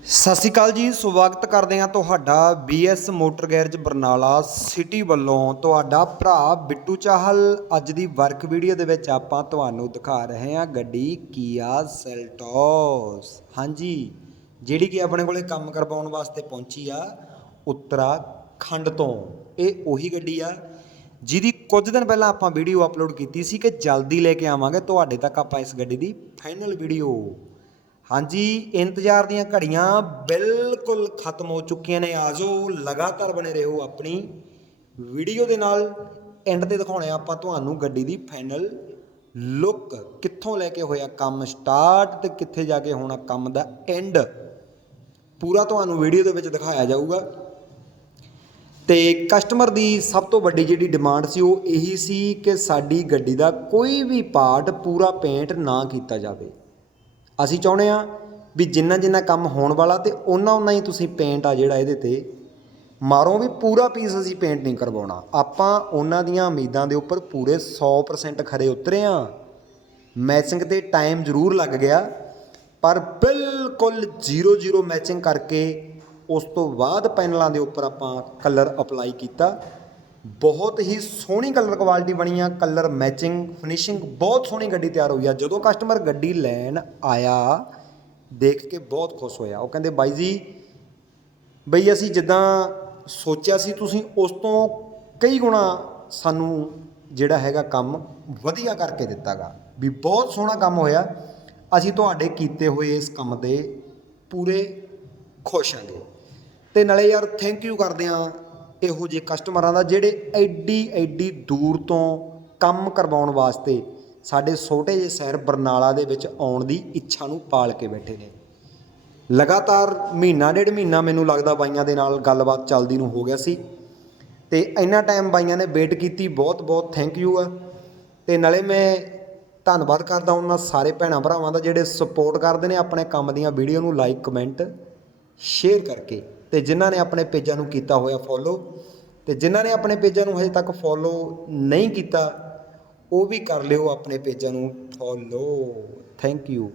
ਸਤਿ ਸ਼੍ਰੀ ਅਕਾਲ ਜੀ, ਸਵਾਗਤ ਕਰਦੇ ਹਾਂ ਤੁਹਾਡਾ BS motor garage Barnala city ਵੱਲੋਂ। ਤੁਹਾਡਾ ਭਰਾ ਬਿੱਟੂ ਚਾਹਲ, ਅੱਜ ਦੀ ਵਰਕ ਵੀਡੀਓ ਦੇ ਵਿੱਚ ਆਪਾਂ ਤੁਹਾਨੂੰ ਦਿਖਾ ਰਹੇ ਹਾਂ ਗੱਡੀ ਕੀਆ ਸੈਲਟੋਸ ਹਾਂਜੀ, ਜਿਹੜੀ ਕਿ ਆਪਣੇ ਕੋਲੇ ਕੰਮ ਕਰਵਾਉਣ ਵਾਸਤੇ ਪਹੁੰਚੀ ਆ ਉੱਤਰਾਖੰਡ ਤੋਂ। ਇਹ ਉਹੀ ਗੱਡੀ ਆ, ਜਿਹਦੀ ਕੁਝ ਦਿਨ ਪਹਿਲਾਂ ਆਪਾਂ ਵੀਡੀਓ ਅਪਲੋਡ ਕੀਤੀ ਸੀ ਕਿ ਜਲਦੀ ਲੈ ਕੇ ਆਵਾਂਗੇ। ਤੁਹਾਡੇ ਤੱਕ ਆਪਾਂ ਇਸ ਗੱਡੀ ਦੀ ਫਾਈਨਲ ਵੀਡੀਓ ਹਾਂਜੀ, ਇੰਤਜ਼ਾਰ ਦੀਆਂ ਘੜੀਆਂ ਬਿਲਕੁਲ ਖਤਮ ਹੋ ਚੁੱਕੀਆਂ ਨੇ। ਆਜੋ, ਲਗਾਤਾਰ ਬਣੇ ਰਹੋ ਆਪਣੀ ਵੀਡੀਓ ਦੇ ਨਾਲ। ਐਂਡ ਤੇ ਦਿਖਾਉਣੇ ਆਪਾਂ ਤੁਹਾਨੂੰ ਗੱਡੀ ਦੀ ਫਾਈਨਲ ਲੁੱਕ ਕਿੱਥੋਂ ਲੈ ਕੇ ਹੋਇਆ ਕੰਮ ਸਟਾਰਟ ਤੇ ਕਿੱਥੇ ਜਾ ਕੇ ਹੋਣਾ ਕੰਮ ਦਾ ਐਂਡ ਪੂਰਾ ਤੁਹਾਨੂੰ ਵੀਡੀਓ ਦੇ ਵਿੱਚ ਦਿਖਾਇਆ ਜਾਊਗਾ। ਤੇ ਕਸਟਮਰ ਦੀ ਸਭ ਤੋਂ ਵੱਡੀ ਜਿਹੜੀ ਡਿਮਾਂਡ ਸੀ ਉਹ ਇਹੀ ਸੀ ਕਿ ਸਾਡੀ ਗੱਡੀ ਦਾ ਕੋਈ ਵੀ ਪਾਰਟ ਪੂਰਾ ਪੇਂਟ ਨਾ ਕੀਤਾ ਜਾਵੇ। ਅਸੀਂ ਚਾਹੁੰਦੇ ਆ ਵੀ ਜਿੰਨਾ ਜਿੰਨਾ ਕੰਮ ਹੋਣ ਵਾਲਾ ਤੇ ਉਹਨਾਂ ਉਹਨਾਂ ਹੀ ਤੁਸੀਂ ਪੇਂਟ ਆ ਜਿਹੜਾ ਇਹਦੇ ਤੇ, ਮਾਰੋ ਵੀ ਪੂਰਾ ਪੀਸ ਅਸੀਂ ਪੇਂਟ ਨਹੀਂ ਕਰਵਾਉਣਾ। ਆਪਾਂ ਉਹਨਾਂ ਦੀਆਂ ਉਮੀਦਾਂ ਦੇ ਉੱਪਰ ਪੂਰੇ 100% ਖਰੇ ਉਤਰੇ ਆ ਮੈਚਿੰਗ ਤੇ ਟਾਈਮ ਜ਼ਰੂਰ ਲੱਗ ਗਿਆ, ਪਰ ਬਿਲਕੁਲ 0-0 ਮੈਚਿੰਗ ਕਰਕੇ ਉਸ ਤੋਂ ਬਾਅਦ ਪੈਨਲਾਂ ਦੇ ਉੱਪਰ ਆਪਾਂ ਕਲਰ ਅਪਲਾਈ ਕੀਤਾ। ਬਹੁਤ ਹੀ ਸੋਹਣੀ ਕਲਰ ਕੁਆਲਿਟੀ ਬਣੀ ਆ ਕਲਰ ਮੈਚਿੰਗ ਫਿਨਿਸ਼ਿੰਗ ਬਹੁਤ ਸੋਹਣੀ ਗੱਡੀ ਤਿਆਰ ਹੋਈ ਆ। ਜਦੋਂ ਕਸਟਮਰ ਗੱਡੀ ਲੈਣ ਆਇਆ, ਦੇਖ ਕੇ ਬਹੁਤ ਖੁਸ਼ ਹੋਇਆ। ਉਹ ਕਹਿੰਦੇ, ਬਾਈ ਜੀ, ਬਈ ਅਸੀਂ ਜਿੱਦਾਂ ਸੋਚਿਆ ਸੀ, ਤੁਸੀਂ ਉਸ ਤੋਂ ਕਈ ਗੁਣਾ ਸਾਨੂੰ ਜਿਹੜਾ ਹੈਗਾ ਕੰਮ ਵਧੀਆ ਕਰਕੇ ਦਿੱਤਾਗਾ। ਵੀ ਬਹੁਤ ਸੋਹਣਾ ਕੰਮ ਹੋਇਆ। ਅਸੀਂ ਤੁਹਾਡੇ ਕੀਤੇ ਹੋਏ ਇਸ ਕੰਮ ਦੇ ਪੂਰੇ ਖੁਸ਼ ਹਾਂਗੇ ਤੇ ਨਾਲੇ ਯਾਰ ਥੈਂਕ ਯੂ ਕਰਦੇ ਆ। ਇਹੋ ਜਿਹੇ ਕਸਟਮਰਾਂ ਦਾ ਜਿਹੜੇ ਐਡੀ ਐਡੀ ਦੂਰ ਤੋਂ ਕੰਮ ਕਰਵਾਉਣ ਵਾਸਤੇ ਸਾਡੇ ਛੋਟੇ ਜਿਹੇ ਸ਼ਹਿਰ ਬਰਨਾਲਾ ਦੇ ਵਿੱਚ ਆਉਣ ਦੀ ਇੱਛਾ ਨੂੰ ਪਾਲ ਕੇ ਬੈਠੇ ਨੇ। ਲਗਾਤਾਰ ਮਹੀਨਾ, ਡੇਢ ਮਹੀਨਾ ਮੈਨੂੰ ਲੱਗਦਾ ਬਾਈਆਂ ਦੇ ਨਾਲ ਗੱਲਬਾਤ ਚੱਲਦੀ ਨੂੰ ਹੋ ਗਿਆ ਸੀ। ਤੇ ਇੰਨਾ ਟਾਈਮ ਬਾਈਆਂ ਨੇ ਵੇਟ ਕੀਤੀ, ਬਹੁਤ ਬਹੁਤ ਥੈਂਕ ਯੂ ਆ। ਤੇ ਨਾਲੇ ਮੈਂ ਧੰਨਵਾਦ ਕਰਦਾ ਉਹਨਾਂ ਸਾਰੇ ਭੈਣਾਂ ਭਰਾਵਾਂ ਦਾ ਜਿਹੜੇ ਸਪੋਰਟ ਕਰਦੇ ਨੇ ਆਪਣੇ ਕੰਮ ਦੀਆਂ ਵੀਡੀਓ ਨੂੰ ਲਾਈਕ ਕਮੈਂਟ ਸ਼ੇਅਰ ਕਰਕੇ। ਤੇ ਜਿਨ੍ਹਾਂ ਨੇ ਆਪਣੇ ਪੇਜਾਂ ਨੂੰ ਕੀਤਾ ਹੋਇਆ ਫੋਲੋ ਤੇ ਜਿਨ੍ਹਾਂ ਨੇ ਆਪਣੇ ਪੇਜਾਂ ਨੂੰ ਹਜੇ ਤੱਕ ਫੋਲੋ ਨਹੀਂ ਕੀਤਾ, ਉਹ ਵੀ ਕਰ ਲਿਓ ਆਪਣੇ ਪੇਜਾਂ ਨੂੰ ਫੋਲੋ ਥੈਂਕ ਯੂ